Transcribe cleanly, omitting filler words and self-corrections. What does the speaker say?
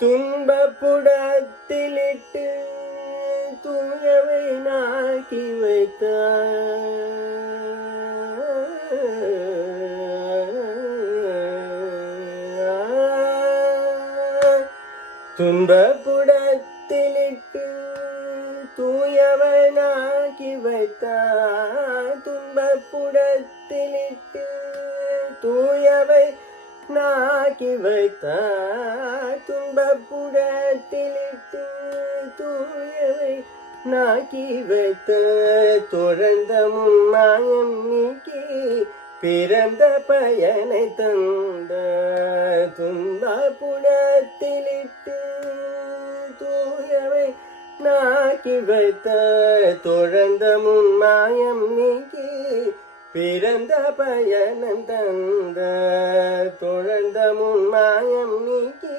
துன்பப்புடத்திலிட்டு தூயவை நாக்கி வைத்தார். துன்பப்புடத்திலிட்டு தூயவனாக்கி வைத்தார். துன்பப்புடத்திலிட்டு தூயவை நாக்கி வைத்தார். துன்பப்புடத்திலிட்டு தூயவை நாக்கி வைத்த தொடர்ந்த முன்மாயம் நீக்கி பிறந்த பயனை தந்த. துன்பப்புடத்திலிட்டு தூயவை நாக்கி வைத்த தொடர்ந்த முன்மாயம் நீக்கி பிறந்த பயனம் தந்த. தொடர்ந்த முன்மாயம் நீக்கி